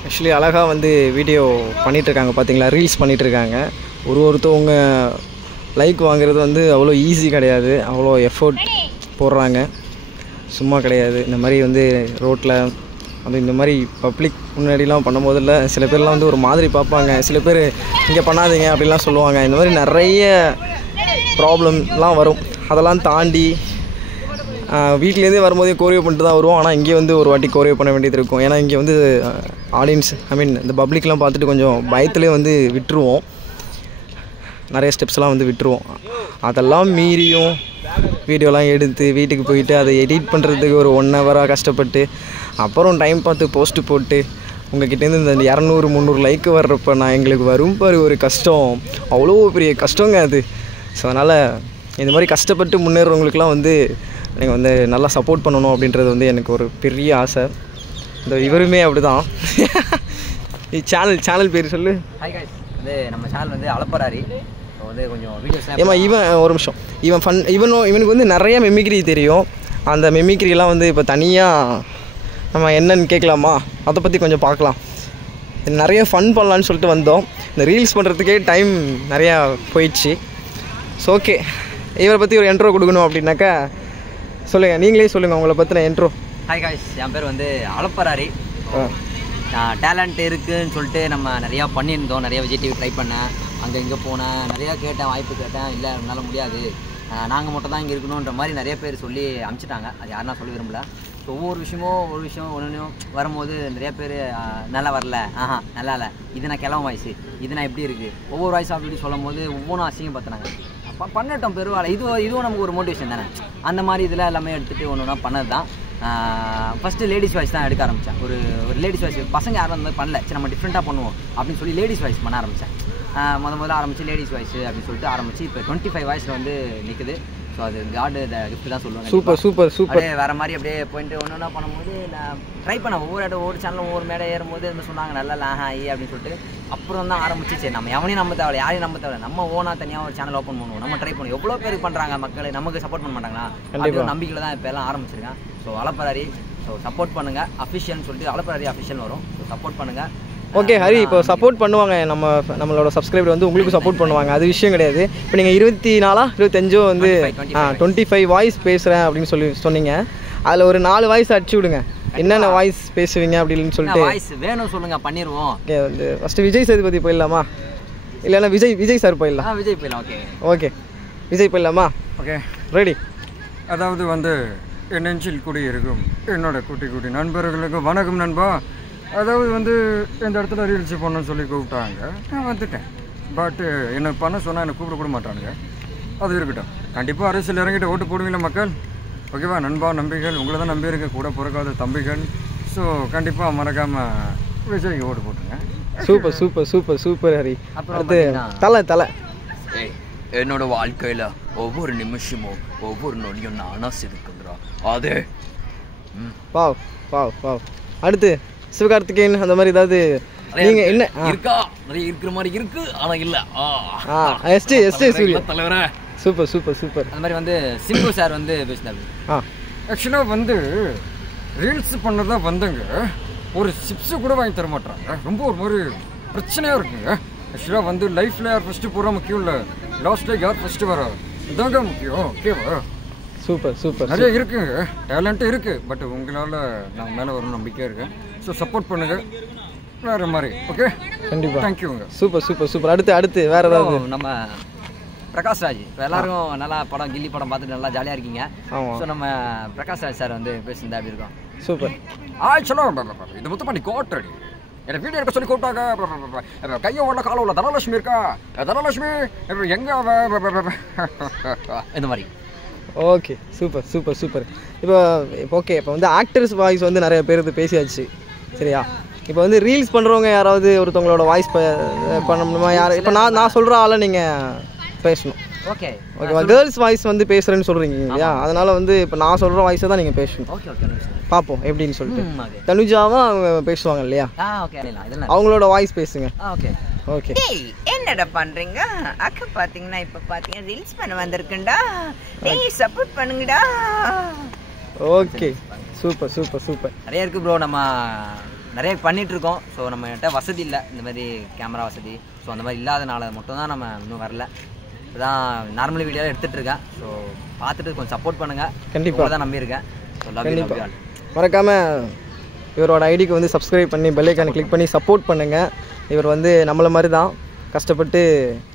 ஆக்சுவலி அழகாக வந்து வீடியோ பண்ணிகிட்ருக்காங்க பார்த்தீங்களா, ரீல்ஸ் பண்ணிகிட்ருக்காங்க. ஒருத்தவங்க லைக் வாங்குறது வந்து அவ்வளோ ஈஸி கிடையாது, அவ்வளோ எஃபோர்ட் போடுறாங்க, சும்மா கிடையாது. இந்த மாதிரி வந்து ரோட்டில் அது இந்த மாதிரி பப்ளிக் முன்னாடிலாம் பண்ணும்போதில் சில பேர்லாம் வந்து ஒரு மாதிரி பார்ப்பாங்க, சில பேர் இங்கே பண்ணாதீங்க அப்படிலாம் சொல்லுவாங்க. இந்த மாதிரி நிறைய ப்ராப்ளம்லாம் வரும். அதெல்லாம் தாண்டி வீட்லேருந்தே வரும்போதே கோரியோ பண்ணிட்டு தான் வருவோம். ஆனால் இங்கே வந்து ஒரு வாட்டி கோரியோ பண்ண வேண்டியது இருக்கும். ஏன்னா இங்கே வந்து ஆடியன்ஸ் இந்த பப்ளிக்லாம் பார்த்துட்டு கொஞ்சம் பயத்துலேயே வந்து விட்டுருவோம், நிறைய ஸ்டெப்ஸ்லாம் வந்து விட்டுருவோம். அதெல்லாம் மீறியும் வீடியோலாம் எடுத்து வீட்டுக்கு போயிட்டு அதை எடிட் பண்ணுறதுக்கு ஒரு 1 ஹவராக கஷ்டப்பட்டு அப்புறம் டைம் பார்த்து போஸ்ட்டு போட்டு உங்கள்கிட்டேருந்து இந்த 200-300 லைக்கு வர்றப்போ நான் எங்களுக்கு வரும் பாரு ஒரு கஷ்டம், அவ்வளோ பெரிய கஷ்டங்க அது. ஸோ அதனால் இந்த மாதிரி கஷ்டப்பட்டு முன்னேறவங்களுக்குலாம் வந்து நீங்கள் வந்து நல்லா சப்போர்ட் பண்ணணும் அப்படின்றது வந்து எனக்கு ஒரு பெரிய ஆசை. இந்த இவருமே அப்படி தான். சேனல் பேர் சொல்லு. ஹாய் கைஸ், வந்து நம்ம சேனல் வந்து அலப்பராரி. ஸோ வந்து கொஞ்சம் வீடியோஸ் ஏமா இவன் ஒரு நிமிஷம், இவனுக்கு வந்து நிறைய மெமிக்ரி தெரியும். அந்த மெமிக்ரிலாம் வந்து இப்போ தனியாக நம்ம என்னன்னு கேட்கலாமா, அதை பற்றி கொஞ்சம் பார்க்கலாம். நிறைய ஃபன் பண்ணலான்னு சொல்லிட்டு வந்தோம். இந்த ரீல்ஸ் பண்ணுறதுக்கே டைம் நிறையா போயிடுச்சு. ஸோ ஓகே, இவரை பற்றி ஒரு இன்ட்ரோ கொடுக்கணும் அப்படின்னாக்கா சொல்லுங்கள், நீங்களே சொல்லுங்கள் உங்களை பற்றின இன்ட்ரோ. ஹாய் காய்ஸ், என் பேர் வந்து அலப்பராரி. டேலண்ட் இருக்குதுன்னு சொல்லிட்டு நம்ம நிறையா பண்ணியிருந்தோம். நிறையா விஜய் டிவி ட்ரை பண்ணேன், அங்கே இங்கே போனேன், நிறையா கேட்டேன், வாய்ப்பு கேட்டேன். இல்லை என்னால் முடியாது, நாங்கள் மட்டும் தான் இங்கே இருக்கணுன்ற மாதிரி நிறைய பேர் சொல்லி அனுப்பிச்சிட்டாங்க. அது யாருன்னா சொல்ல விரும்பல. ஸோ ஒவ்வொரு விஷயம் ஒன்று வரும்போது நிறைய பேர் நல்லா வரல, நல்லா இல்லை, இது நான் கிளம்ப வாய்ஸ், இது நான் எப்படி இருக்குது, ஒவ்வொரு வாய்ஸ் அப்படி சொல்லும் போது ஒவ்வொன்றும் அசிங்கம் பார்த்துனாங்க. பண்ணட்டும் பெருவாள், இதுவும் நமக்கு ஒரு மோட்டிவேஷன் தானே. அந்த மாதிரி இதில் எல்லாமே எடுத்துகிட்டு ஒன்று ஒன்றா பண்ணது தான். ஃபஸ்ட்டு லேடிஸ் வாய்ஸ் தான் எடுக்க ஆரம்பித்தேன். ஒரு லேடிஸ் வாய்ஸ், பசங்க யாரும் அந்த மாதிரி பண்ணல, சரி நம்ம டிஃப்ரெண்ட்டாக பண்ணுவோம் அப்படின்னு சொல்லி லேடிஸ் வாய்ஸ் பண்ண ஆரம்பித்தேன். முதல்ல ஆரம்பித்து லேடிஸ் வாய்ஸ் அப்படின்னு சொல்லிட்டு ஆரம்பித்து இப்போ 25 வாய்ஸில் வந்து நிற்குது. ஸோ அது காடு கிஃப்ட் தான் சொல்லுவேன். சூப்பர் அப்படியே வேறு மாதிரி அப்படியே போயிட்டு ஒன்று ஒன்றா பண்ணும்போது நான் ட்ரை பண்ணேன். ஒவ்வொரு சேனலும் ஒவ்வொரு மேடை ஏறும்போது இந்த சொன்னாங்க நல்லா அப்படின்னு சொல்லிட்டு அப்புறம் தான் ஆரம்பிச்சு, சரி நம்ம எவனையும் நம்ப தேவை, யாரையும் நம்ப தேவை, நம்ம ஓனாக தனியாக ஒரு சேனல் ஓப்பன் பண்ணுவோம், நம்ம ட்ரை பண்ணுவோம். எவ்வளோ பேர் பண்ணுறாங்க, மக்கள் நமக்கு சப்போர்ட் பண்ண மாட்டாங்களா, அப்படி ஒரு நம்பிக்கையில் தான் இப்போ எல்லாம் ஆரம்பிச்சிருக்கேன். ஸோ அலப்பராரி, ஸோ சப்போர்ட் பண்ணுங்கள். அஃபிஷியல்னு சொல்லிட்டு அலப்பராரி அஃபிஷியல் வரும். ஸோ சப்போர்ட் பண்ணுங்கள். ஓகே ஹரி, இப்போ சப்போர்ட் பண்ணுவாங்க, நம்மளோட சப்ஸ்கிரைபர் வந்து உங்களுக்கு சப்போர்ட் பண்ணுவாங்க, அது விஷயம் கிடையாது. இப்போ நீங்கள் 24-25 வந்து 25 வாய்ஸ் பேசுகிறேன் அப்படின்னு சொன்னீங்க. அதில் ஒரு 4 வாய்ஸ் அடிச்சு விடுங்க, என்னென்ன வாய்ஸ் பேசுவீங்க அப்படின்னு சொல்லிட்டு. வாய்ஸ் வேணும் சொல்லுங்கள், பண்ணிடுவோம். ஓகே, வந்து ஃபஸ்ட்டு விஜய் சேதுபதி போயிடலாமா, இல்லைன்னா விஜய் சார் போயிடலாம்? விஜய் போயிடலாம். ஓகே விஜய் போயிடலாமா? Okay ready. அதாவது வந்து என் நெஞ்சில் குடியிருக்கும் என்னோட குட்டி நண்பர்களுக்கு வணக்கம் நண்பா. அதாவது வந்து இந்த இடத்துல ரீல்ஸ் பண்ணணும்னு சொல்லி கூப்பிட்டாங்க, நான் வந்துட்டேன். பட்டு என்னை பண்ண சொன்னால் என்னை கூப்பிட கூட மாட்டானுங்க. அது இருக்கட்டும், கண்டிப்பாக அரசியல் இறங்கிட்டு ஓட்டு போடுவீங்களா மக்கள்? ஓகேவா நண்பா, நம்பிகள் உங்களை தான் நம்பியிருக்கேன், கூட பிறக்காத தம்பிகள். ஸோ கண்டிப்பாக மறக்காமல் விஜய்க்கு ஓட்டு போட்டுருங்க. சூப்பர் ஹரி. அடுத்து தலை என்னோட வாழ்க்கையில் ஒவ்வொரு நிமிஷமும் ஒவ்வொரு நொடியும் நானாக சிரிக்குங்கிறா அது. Wow wow wow. அடுத்து சிவகார்த்திகேயன் அந்த மாதிரி ஏதாவது நீங்கள் என்ன இருக்கா? நிறைய இருக்கிற மாதிரி இருக்கு, ஆனால் இல்லை. எஸ்டி சூர்யா தலைவரே. Super super super. அந்த மாதிரி வந்து சிம்பு சார் வந்து பேசினாரு. ஆக்சுவலாக வந்து ரீல்ஸ் பண்ணதான் வந்தங்க ஒரு சிப்ஸு கூட வாங்கி தர மாட்டாங்க. ரொம்ப ஒரு மாதிரி பிரச்சனையாக இருக்குங்க. ஆக்சுவலாக வந்து லைஃப்பில் யார் ஃபஸ்ட்டு போகிற முக்கியம் இல்லை, லாஸ்ட்டில் யார் ஃபஸ்ட்டு வர இதாங்க முக்கியம். ஓகேவா? Super super. நிறைய இருக்குங்க, டேலண்ட்டு இருக்குது. பட் உங்களால் நான் மேலே வரும் நம்பிக்கையாக இருக்கேன். ஸோ சப்போர்ட் பண்ணுங்கள் வேறு மாதிரி. ஓகே, கண்டிப்பாக. தேங்க்யூங்க. Super super super. அடுத்து வேறு ஏதாவது? நம்ம பிரகாஷ் ராஜ் இப்போ எல்லாரும் நல்லா படம் கில்லி படம் பார்த்துட்டு நல்லா ஜாலியாக இருக்கீங்க. ஸோ நம்ம பிரகாஷ் ராஜ் சார் வந்து பேசுனது அப்படி இருக்கோம். சூப்பர். சொல்லுவோம் இது மொத்தம் பண்ணி கோட்டடி என்னை வீடியோ எடுக்க சொல்லி கூப்பிட்டாங்க. கையை உள்ள காலம் உள்ள தனலட்சுமி இருக்கா, தனலட்சுமி எங்கே இந்த மாதிரி. Okay super super super. இப்போ ஓகே, இப்போ வந்து ஆக்டர்ஸ் வாய்ஸ் வந்து நிறைய பேர் இது பேசியாச்சு சரியா? இப்போ வந்து ரீல்ஸ் பண்ணுறவங்க யாராவது ஒருத்தவங்களோட வாய்ஸ் பண்ணணுமா? யார் இப்போ நான் சொல்கிற ஆளை நீங்கள் பேசணும். ஓகே ஓகேவா? கேர்ள்ஸ் வாய்ஸ் வந்து பேசுகிறேன்னு சொல்கிறீங்க இல்லையா? அதனால் வந்து இப்போ நான் சொல்கிற வாய்ஸை தான் நீங்கள் பேசணும். ஓகே ஓகே, பார்ப்போம் எப்படின்னு சொல்லிட்டு. தனுஜாவா அவங்க பேசுவாங்க இல்லையா? அவங்களோட வாய்ஸ் பேசுங்க. Okay okay. என்னடா பண்றீங்க? அக்கா பாத்தீங்கன்னா இப்ப பாத்தீங்கன்னா ரீல்ஸ் பண்ண வந்திருக்குண்டா, டேய் சப்போர்ட் பண்ணுங்கடா. Okay super super super. நிறைய இருக்குது ப்ரோ, நம்ம நிறைய பண்ணிட்டு இருக்கோம். ஸோ நம்மகிட்ட வசதி இல்லை, இந்த மாதிரி கேமரா வசதி. ஸோ அந்த மாதிரி இல்லாதனால மட்டும்தான் நம்ம இன்னும் வரல. இப்போதான் நார்மல் வீடியோவில் எடுத்துகிட்டு இருக்கேன். ஸோ பார்த்துட்டு கொஞ்சம் சப்போர்ட் பண்ணுங்கள். கண்டிப்பாக தான் நம்பியிருக்கேன். ஸோ கண்டிப்பாக மறக்காமல் இவரோட ஐடிக்கு வந்து சப்ஸ்கிரைப் பண்ணி பெல் ஐக்கானை கிளிக் பண்ணி சப்போர்ட் பண்ணுங்கள். இவர் வந்து நம்மளை மாதிரி தான் கஷ்டப்பட்டு,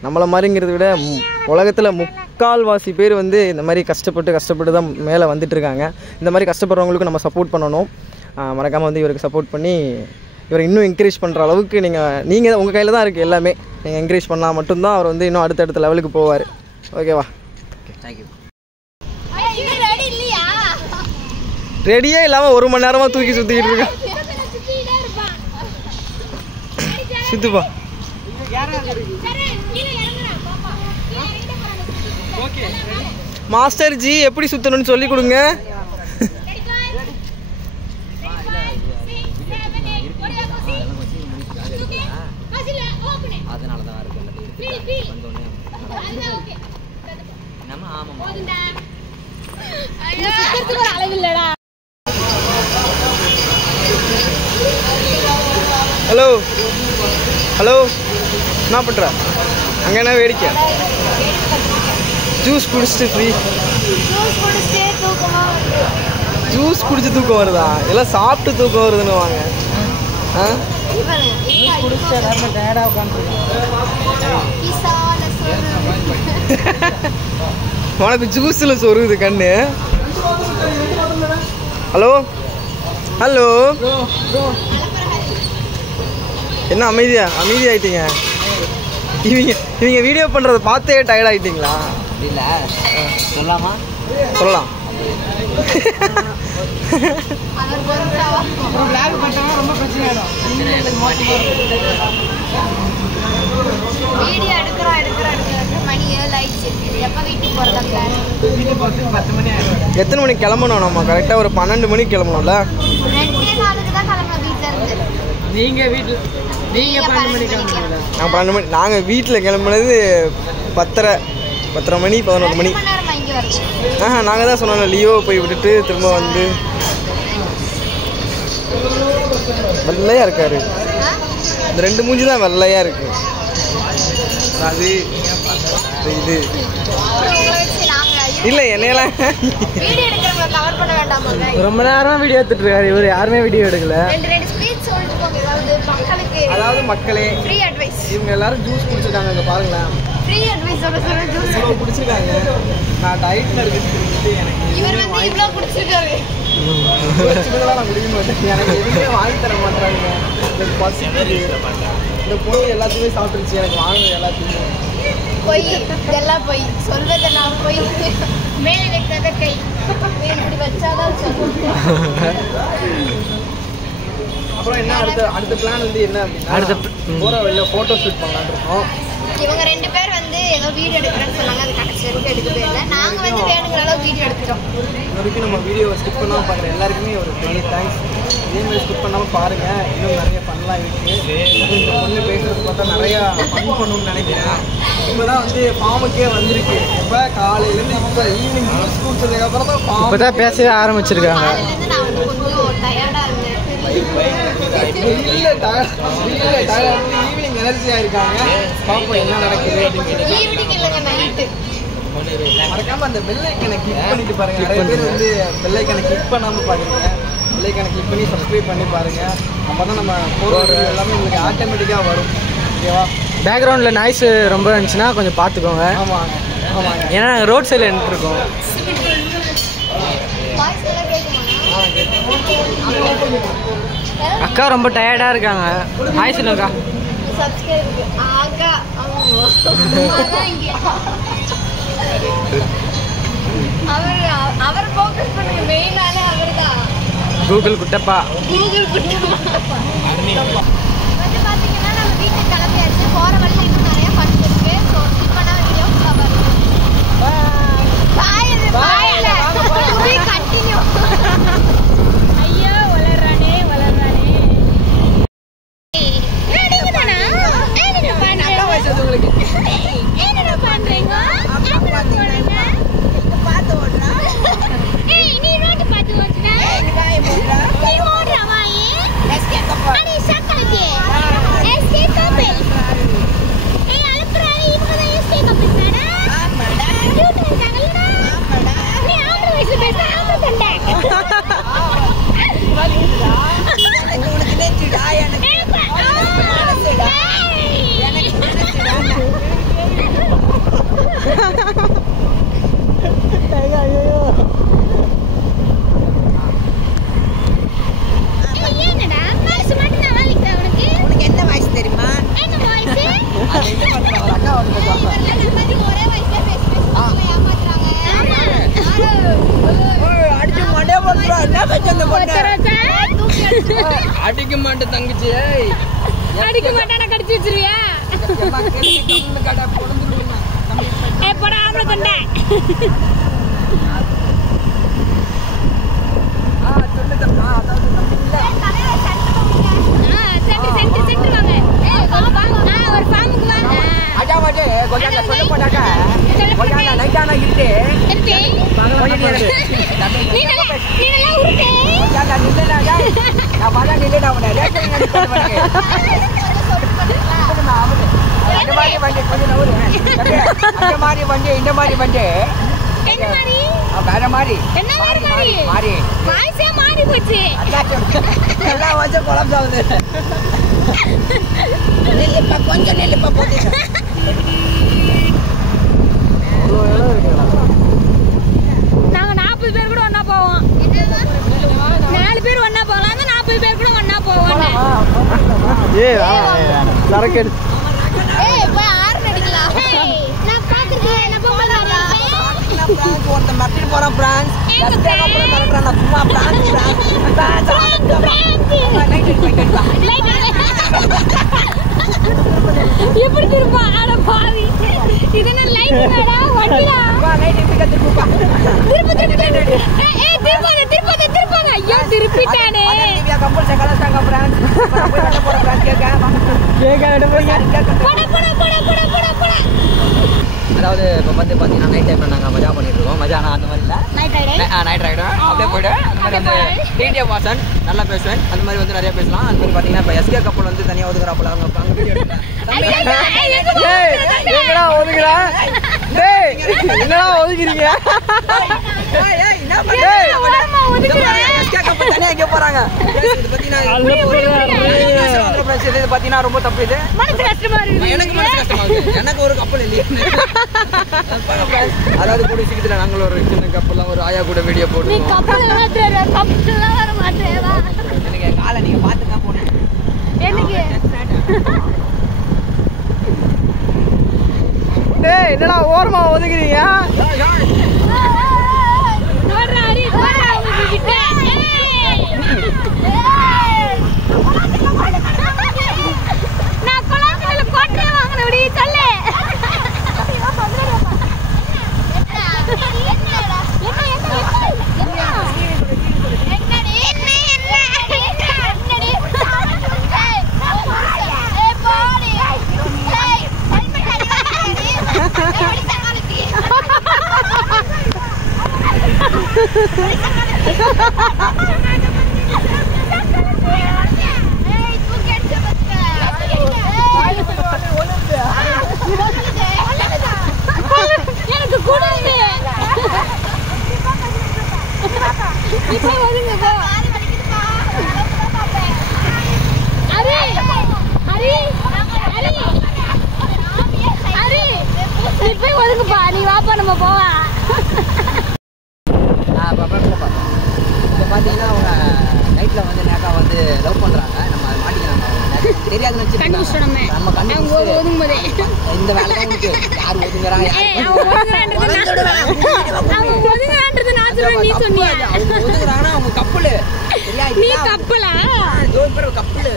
நம்மளை மாதிரிங்கிறத விட உலகத்தில் முக்கால்வாசி பேர் வந்து இந்த மாதிரி கஷ்டப்பட்டு தான் மேலே வந்துட்டுருக்காங்க. இந்த மாதிரி கஷ்டப்படுறவங்களுக்கு நம்ம சப்போர்ட் பண்ணணும். மறக்காமல் வந்து இவருக்கு சப்போர்ட் பண்ணி இவரை இன்னும் என்கரேஜ் பண்ணுற அளவுக்கு நீங்கள் உங்கள் கையில் தான் இருக்குது எல்லாமே. நீங்கள் என்கரேஜ் பண்ணால் மட்டும்தான் அவர் வந்து இன்னும் அடுத்தடுத்த லெவலுக்கு போவார். ஓகேவா? Okay, thank you. ரெடியே இல்லாமல் 1 மணி நேரமாக தூக்கி சுற்றிக்கிட்டு இருக்கேன். சுத்துப்பா. மாஸ்டர் ஜி எப்படி சுற்றணும்னு சொல்லி கொடுங்க. அதனால தான் இருக்கு நம்ம. ஆமாம், ஹலோ ஹலோ, என்ன பண்ணுற? அங்கே என்ன வேடிக்கை? ஜூஸ் குடிச்சிட்டு ஃப்ரீ. ஜூஸ் குடிச்சு தூக்கம் வருதா? எல்லாம் சாப்பிட்டு தூக்கம் வருதுன்னு வாங்க. உனக்கு ஜூஸில் சொருகுது கண்ணு. ஹலோ ஹலோ, என்ன அமைதியாயிட்டீங்க? இவங்க வீடியோ பண்ணுறத பார்த்தே டயர்ட் ஆகிட்டீங்களா? இல்லை, சொல்லலாமா? சொல்லலாம். ரொம்ப பிரச்சனை. வீடியோ எடுக்கிறோம் மணி 7 ஆயிடுச்சு. எப்போ வீட்டுக்கு போகிறதா பிளான்? வீட்டுக்கு போகிறதுக்கு 10 மணி ஆகிடும். எத்தனை மணிக்கு கிளம்பணும்? நம்ம கரெக்டாக ஒரு 12 மணிக்கு கிளம்பணும்ல? 2:04 தான் கிளம்பணும் வீட்டில் இருந்து. நீங்கள் 12 மணிக்கு கிளம்புறீங்களா? நான் 12 மணி. நாங்கள் வீட்டில் கிளம்புனது 10:30 மணி 11 மணி. நாங்கள் தான் சொன்னோம்ல, லியோ போய் விட்டுட்டு திரும்ப வந்து வெள்ளையாக இருக்காரு. இந்த 2 மூஞ்சி தான் வெள்ளையாக இருக்கு. அது இது இல்லை, என்னையெல்லாம் ரொம்ப நேரம் வீடியோ எடுத்துட்டு இருக்காரு இவர். யாருமே வீடியோ எடுக்கல. அதாவது மக்களே, இவங்க எல்லாரும் ஜூஸ் குடிச்சிருக்காங்க. இங்கே பாருங்களேன், இவ்வளோ குடிச்சிருக்காங்க. நான் டயட்டில் இருக்கிறது எனக்கு குடிச்சிருக்காரு. நான் குடிக்க மாட்டேன். எனக்கு எதுவுமே வாங்கி தர மாட்டாங்க. எனக்கு பசிக்குது. இந்த பொண்ணு எல்லாத்தையுமே சாப்பிட்டுருச்சு. எனக்கு வாங்கினது எல்லாத்தையுமே போய் இதெல்லாம் போய் சொல்வதெல்லாம் போய் மேலே வைக்காத கை இப்படி வச்சாதான் சொல்லுவேன். அப்புறம் என்ன அடுத்த பிளான் வந்து என்ன அப்படின்னா, அடுத்த போகிற வெளில ஃபோட்டோ ஷூட் பண்ணலான்னு இருக்கோம். இவங்க 2 பேர் வந்து வந்து ஏதோ வீடியோ எடுக்கிறேன்னு சொன்னாங்க, அது கடைசி வரைக்கும் எடுக்கவே இல்லை. நாங்கள் வந்து வேணுங்கிற அளவு வீடியோ எடுத்துட்டோம். இது வரைக்கும் நம்ம வீடியோவை ஸ்கிப் பண்ணாமல் பார்க்குற எல்லாருக்குமே ஒரு பெரிய தேங்க்ஸ். இதே மாதிரி ஸ்கிப் பண்ணாமல் பாருங்கள், இன்னும் நிறைய பண்ணலாம் இருக்குது. இந்த பொண்ணு பேசுகிறது பார்த்தா நிறையா ஃபன் பண்ணணும்னு நினைக்கிறேன். இப்போ தான் வந்து ஃபார்முக்கே வந்திருக்கு. இப்போ காலையிலேருந்து இப்போ ஈவினிங் ஜூஸ் குடிச்சதுக்கப்புறம் தான் ஃபார்ம் இப்போ தான் பேசவே ஆரம்பிச்சிருக்காங்க. காலையிலேருந்து நான் வந்து கொஞ்சம் டயர்டாக இருந்தேன். ஈவினிங் எனர்ஜியாக இருக்காங்க. பாப்போம் என்ன நடக்குது அப்படின்னு. ஈவினிங் இல்லைங்க, நைட்டு. மறக்காம அந்த பெல் ஐக்கனை கிளிக் பண்ணிட்டு பாருங்க. நிறைய பேர் வந்து பெல் ஐக்கனை கிளிக் பண்ணாமல் பாருங்க. பெல் ஐக்கனை கிளிக் பண்ணி சப்ஸ்கிரைப் பண்ணி பாருங்க. அப்போ தான் நம்ம போகிற எல்லாமே உங்களுக்கு ஆட்டோமேட்டிக்காக வரும். ஓகேவா? பேக்ரவுண்டில் நாய்ஸ் ரொம்ப இருந்துச்சுன்னா கொஞ்சம் பார்த்துக்கோங்க. ஆமாங்க ஆமாங்க. ஏன்னா நாங்கள் ரோட் சைடில் நின்றுருக்கோம். வாய்ஸ் எல்லாம் கேட்குமா? அக்கா ரொம்ப டயர்டாக இருக்காங்க. ஹாய் சொல்லுங்கக்கா. சப்ஸ்கிரைபருக்கு ஆகா. அவர் ஃபோக்கஸ் பண்ணுங்க, மெயினாலே அவர் தான். கூகுள் குட்டப்பா. கூகுள் வந்து பாத்தீங்கன்னா நம்ம வீட்டுக்கு கிளம்பியாச்சு. போற வழியில இன்னும் நிறைய ஃபன் இருக்கு. ஸோ ஸ்கிப் பண்ணாம வீடியோ பாருங்க. பாய் கண்டினியூ. ஐயோ வளர்றானே. அடிக்க மாட்டேன் தங்கச்சி. அடிக்க மாட்டானா கடிச்சு வச்சிருவியா? எப்படா ஆம்பளை கொண்டா? ஒரு ஃபார்முக்கு வாங்க. கொஞ்சம் நெல்லுப்பா போட்டு நாங்க 40 பேர் கூட ஒன்னா போவோம். 4 பேர் ஒன்னா போகலாம், 40 பேர் கூட ஒன்னா போவோம். சரக்கு போய் ஆறு அடிக்கலாம். நான் பாக்குறது என்ன போகலாம். ஒருத்தன் மட்டிட்டு போறான் பிரான்ஸ். எப்படி திருப்பா? அட பாவி, இது என்ன லைட்டா வண்டியா? திருப்பாங்க. ஐயோ திருப்பிட்டானே. அதாவது இப்போ வந்து பார்த்தீங்கன்னா நைட் டைமில் நாங்கள் மஜா பண்ணிட்டு இருக்கோம். மஜா ஆனால் அந்த மாதிரி இல்லை, நைட் ரைடும் அப்படியே போய்ட்டு அந்த மாதிரி வந்து டிடிஏ வாசன் நல்லா பேசுவேன். அந்த மாதிரி வந்து நிறைய பேசலாம். அந்த மாதிரி பார்த்தீங்கன்னா இப்போ எஸ்கே கப்பல் வந்து தனியாக ஒதுக்குறாப்புல அவங்க அங்கே வீடியோ எடுக்கிறேன். என்னடா ஒதுக்குறா? என்னடா ஒதுக்குறீங்க? பார்த்தீங்கன்னா ரொம்ப தப்பு. இது எனக்கு மனசு கஷ்டமா இருக்கு. எனக்கு ஒரு கப்பல் இல்லையே. அதாவது கூட சீக்கிரத்தில் நாங்களும் ஒரு சின்ன கப்பல்லாம் ஒரு ஆயா கூட வீடியோ போடுவோம். எனக்கு என் காலை நீங்கள் பார்த்து தான் போனேன். என்னடா ஓரமா ஒதுக்குறீங்க? எனக்கு கூட இப்போ ஒதுங்க போ. ஹரி ஹரி ஹரி ஹரி நீ போய் ஒதுங்குப்பா. நீ வாப்பா நம்ம போவா. இப்போ பார்த்தீங்கன்னா அவங்க நைட்டில் வந்து நேக்கா வந்து லவ் பண்ணுறாங்க. நம்ம அதை மாட்டிக்கிறாங்க. தெரியாதுன்னு வச்சுருக்காங்க. நம்ம கண்டுபிடிச்சு ஒதுங்கும்போதே இந்த வேலை தான் உனக்கு. யார் ஒதுங்குறாங்க நீ சொன்னியா? அவங்க ஒதுங்குறாங்கன்னா அவங்க கப்பலு. நீ கப்பலா? கப்பலு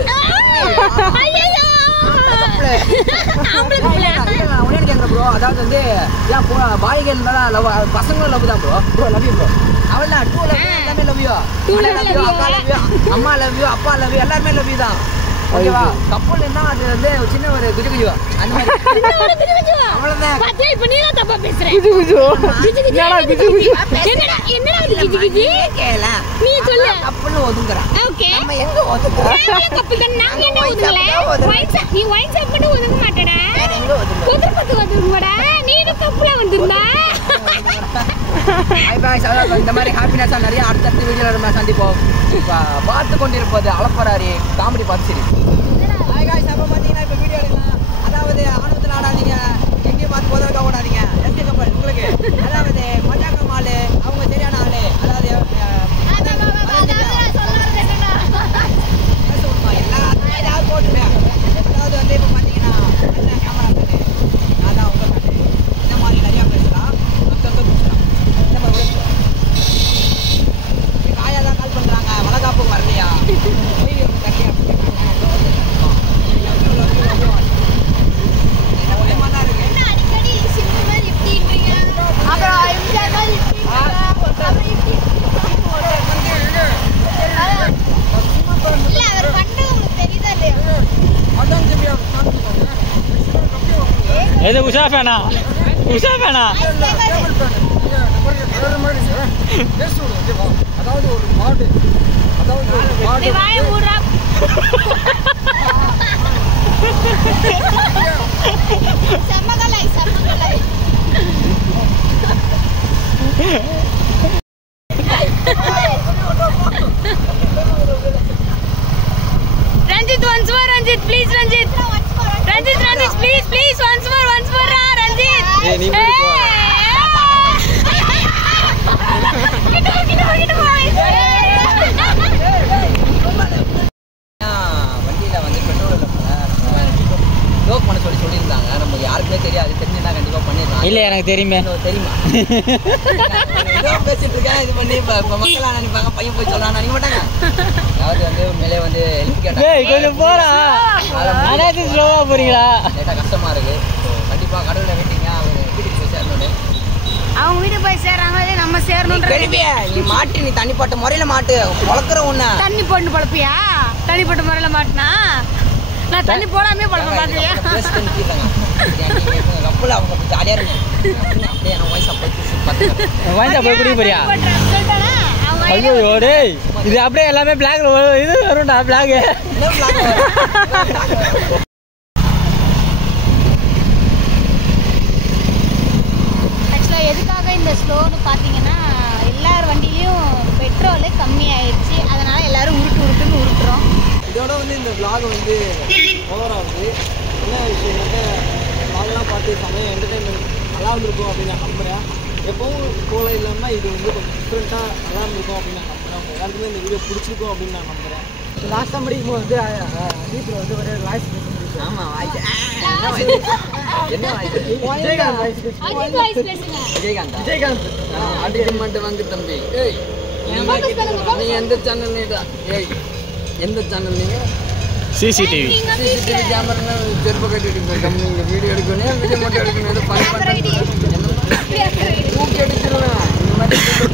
ப்ரோ. அதாவது வந்து ஏன் பாய்கள் லவ் பசங்களும் லவ் தான் bro. Bro love you bro. அவள் தான் 2 லவ் எல்லாமே லவ் யூ. அக்கா லவ் யூ, அம்மா லவ் யூ, அப்பா லவ் யூ, எல்லாருமே லவ் யூ தான். ஓகேவா? கப்பல்னா அது வந்து சின்ன ஒரு குஜு அந்த மாதிரி. அவ்வளவுதான். பாத்தியா இப்ப நீ தான் தப்பா பேசுற. குஜு என்னடா குஜு என்னடா குஜு கேள. நீ சொல்லு. கப்பல் ஒதுங்குறான். ஓகே. நம்ம எங்க ஒதுங்குறோம்? கப்பல் தான் நாங்க என்ன ஒதுங்கல. நீ வைன் ஷாப் பண்ணி ஒதுங்க மாட்டடா. வேற எங்க ஒதுங்குறோம்? குதிரப்பத்து ஒதுங்கடா. நீ கப்பலா வந்திருந்தா. Hi boys. அதாவது இந்த மாதிரி ஹாப்பினஸா நிறைய அடுத்தடுத்த வீடியோல நம்ம சந்திப்போம். பார்த்து கொண்டிருப்பது அளப்பராரி காமெடி பார்த்து சரி. Hi guys. அப்போ பார்த்தீங்கன்னா இப்போ வீடியோ எடுக்கலாம். அதாவது ஆணவத்தில் ஆடாதீங்க, எங்கேயும் பார்த்து போதற்கா ஓடாதீங்க. எஸ்கே கப்பல் உங்களுக்கு. அதாவது மஜாக்க மாலு அவங்க சரியான ஆளு. அதாவது எல்லாத்துக்கும் ஏதாவது போட்டுருவேன். அதாவது வந்து இப்போ பார்த்தீங்கன்னா கேமரா கட்டு நான் தான் உங்க கட்டு இந்த மாதிரி நிறையா பேசலாம். அங்கங்கே பிடிச்சலாம். இந்த மாதிரி காயா தான் கால் பண்ணுறாங்க. வளகாப்பு வரலையா? கட்டியா எது உஷா ஃபேனா? உஷா ஃபேனா? அதாவது ஒரு மாடு, அதாவது ஒரு மாடு வாயை மூடுறா. சமகலை சமகலை. Ranjith once more Ranjit please Ranjit please once more Ranjit. நீ வண்டியில் வந்து பெட்ரோல் லோக் பண்ண சொல்லியிருந்தாங்க. நமக்கு யாருக்குமே தெரியாது. தெரிஞ்சுன்னா கண்டிப்பாக பண்ணிடலாம். இல்லை எனக்கு தெரியுமே. தெரியுமா? ஏதோ பேசிட்டு இருக்கேன் இது பண்ணி இப்போ மக்களாக நினைப்பாங்க. பையன் போய் சொல்லலாம் நினைக்க மாட்டாங்க. அதாவது வந்து உண்மையிலே வந்து ஹெல்ப் கேட்டாங்க. கொஞ்சம் போறா ஸ்லோவா போறீங்களா? லேட்டாக கஷ்டமா இருக்கு. கண்டிப்பாக கடவுளை வேண்டிங்க அவங்க வீட்டுக்கு போய் சேரணும். அவங்க வீட்டுக்கு போய் சேர்றாங்க. நம்ம சேரணும். நீ மாட்டு, நீ தனிப்பட்ட முறையில மாட்டு. வளர்க்குற ஒண்ணு தண்ணி போட்டு பழப்பியா? தனிப்பட்ட முறையில மாட்டினா நான் தண்ணி போடாமே பழப்ப பாக்குறியா? கப்பல் அவங்க ஜாலியா இருக்கும். அப்படியே நான் வாய்ஸ் போய் குடிக்க போறியா? ஐயோ டேய், இது அப்படியே எல்லாமே பிளாக் இது வரும்டா. பிளாக் எதுக்காக இந்த ஸ்லோன்னு பார்த்தீங்கன்னா எல்லார் வண்டியிலையும் பெட்ரோலு கம்மி ஆயிடுச்சு. அதனால எல்லாரும் உருட்டுன்னு உருட்டுறோம். இதோட வந்து இந்த vlog வந்து ஓவர் ஆகுது. என்ன விஷயம்னாக்க vlogலாம் பார்த்து சமயம் என்டர்டைன்மெண்ட் நல்லா இருந்திருக்கும் அப்படின்னு நான் நம்புகிறேன். எப்பவும் போல இல்லாமல் இது வந்து கொஞ்சம் டிஃப்ரெண்ட்டாக நல்லா இருந்திருக்கும் அப்படின்னு நான் நம்புகிறேன். உங்கள் எல்லாருக்குமே இந்த வீடியோ பிடிச்சிருக்கும் அப்படின்னு நான் நம்புகிறேன். லாஸ்ட் டைம் படிக்கும்போது வந்து வீட்டில் வந்து ஒரே வாய்ஸ் பேச முடியும். ஆமா வாய்ஸ் என்ன வாய்ஸ்? விஜயகாந்த் வாய்ஸ் விஜயகாந்த் விஜயகாந்த் அடிக்க மட்டும் வாங்க தம்பி. ஏய் நீ எந்த சேனல்? ஏய் எந்த சேனல்? நீங்க சிசிடிவி கேமரா செருப்பு கட்டிட்டு கம்மி இங்கே வீடியோ எடுக்கணும், வீடியோ மட்டும் எடுக்கணும். தூக்கி எடுத்துருவேன்.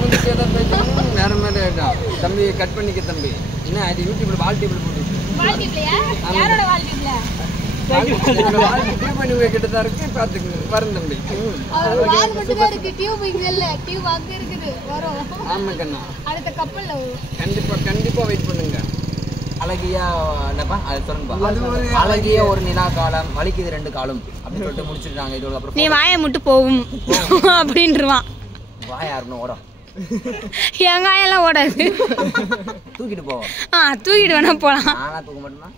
இந்த மாதிரி வேற மாதிரி ஆகிட்டான். தம்பி கட் பண்ணிக்க தம்பி. என்ன அது யூடியூப்ல வால் டேபிள் போட்டு பண்ணி கிட்டதான் இருக்கு. பார்த்துக்கணும் வரும் தம்பி. டியூப் இங்க இல்ல, டியூப் அங்க இருக்கு. வருது வரும். ஆமா கண்ணா. அடுத்த கப்பல்ல வரும். கண்டிப்பா வெயிட் பண்ணுங்க. அழகியா என்னப்பா அது சொல்லுப்பா. அழகிய ஒரு நிலா காலம் வலிக்குது 2 காலம் அப்படின்னு சொல்லிட்டு முடிச்சிட்டாங்க. இதோட அப்புறம் நீ வாயை முட்டு போகும் அப்படின்றான். வாய் யாருன்னு ஓடும். என் வாயெல்லாம் ஓடாது. தூக்கிட்டு போவோம். தூக்கிட்டு வேணா போலாம். நானா தூக்க மாட்டேனா?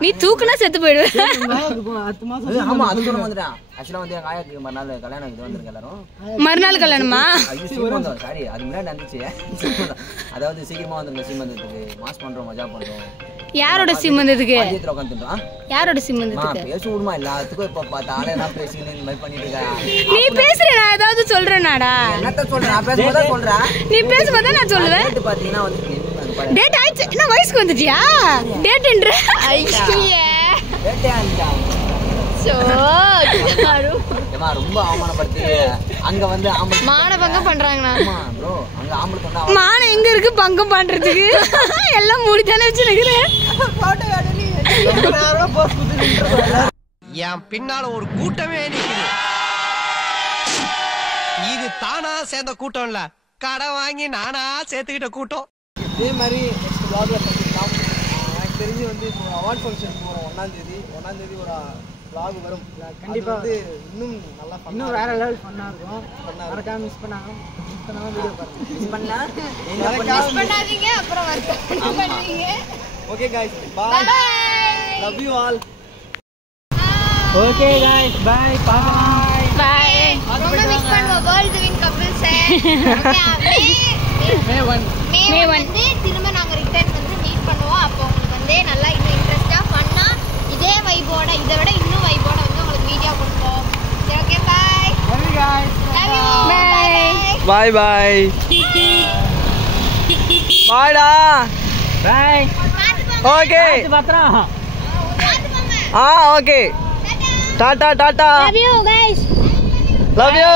நீ தூக்குனா செத்து போயிடுவேன். ஆமா அது கூட வந்துட்டான். ஆக்சுவலா வந்து எங்க ஆயாக்கு மறுநாள் கல்யாணம் இது வந்திருக்கு எல்லாரும். மறுநாள் கல்யாணமா? சாரி அது முன்னாடி நடந்துச்சு. அதாவது சீக்கிரமா வந்துருங்க சீமந்தத்துக்கு. மாஸ் பண்றோம் மஜா பண்றோம். யாரோட சீமந்தத்துக்கு? உட்காந்துட்டோம். யாரோட சீமந்தத்துக்கு? பேச விடுமா எல்லாத்துக்கும் இப்ப பார்த்தாலே நான் பேசிக்கிட்டு இந்த மாதிரி பண்ணிட்டு இருக்கேன். நீ பேசுற நான் ஏதாவது சொல்றேனாடா? என்னத்த சொல்றேன்? நான் பேசும்போது சொல்றேன். நீ பேசும்போது நான் சொல்லுவேன். டேட் பாத்தீங்கன்னா வந்து டேட் ஆயிடுச்சு. என்ன வயசுக்கு வந்துட்டியா? டேட்ன்ற ஐயே டேட்டே ஆண்டா. சோ யாரு ஏமா ரொம்ப அவமானப்படுத்தி அங்க வந்து ஆம்பளை மானபங்கம் பண்றாங்கனா? ஆமா bro அங்க ஆம்பளை சொன்னா மானம் எங்க இருக்கு பங்கம் பண்றதுக்கு? எல்லாம் மூடி தானே வச்சிருக்கேன். போட்டோ எடுங்க. ரொம்ப நேரமா போஸ் குத்திட்டு என் பின்னால ஒரு கூட்டமே நிக்குது. இது தானா சேர்ந்த கூட்டம் இல்ல, கடை வாங்கி நானா சேர்த்துக்கிட்ட கூட்டம். இதே மாதிரி நெக்ஸ்ட் vlogல பார்க்கலாம். எனக்கு தெரிஞ்சு வந்து இப்போ அவார்ட் ஃபங்க்ஷன் போகிறோம் 1ஆம் தேதி ஒரு vlog வரும். கண்டிப்பாக வந்து இன்னும் நல்லா இன்னும் வேற லெவல் ஃபன்னாக இருக்கும். மறக்காம மிஸ் பண்ணாங்க வீடியோ பாருங்க. மிஸ் பண்ணா மிஸ் பண்ணாதீங்க. அப்புறம் வருத்தம் பண்ணுவீங்க. Okay guys bye love you all. Okay guys bye bye. ரொம்ப மிஸ் பண்ணுவோம் world win couples. Okay May 1 வந்து திரும்ப நாங்க ரிட்டர்ன் வந்து மீட் பண்ணுவோம். அப்போ உங்களுக்கு வந்து நல்லா இன்னும் இன்ட்ரெஸ்டா ஃபன்னா இதே வைபோட இதை விட இன்னும் வைபோட வந்து உங்களுக்கு வீடியோ கொடுப்போம். சரி okay bye. Love you guys. Love you. Bye. Bye. Bye டா. bye ஓகே பத்திரம். Okay Tata. Love you guys. Love you.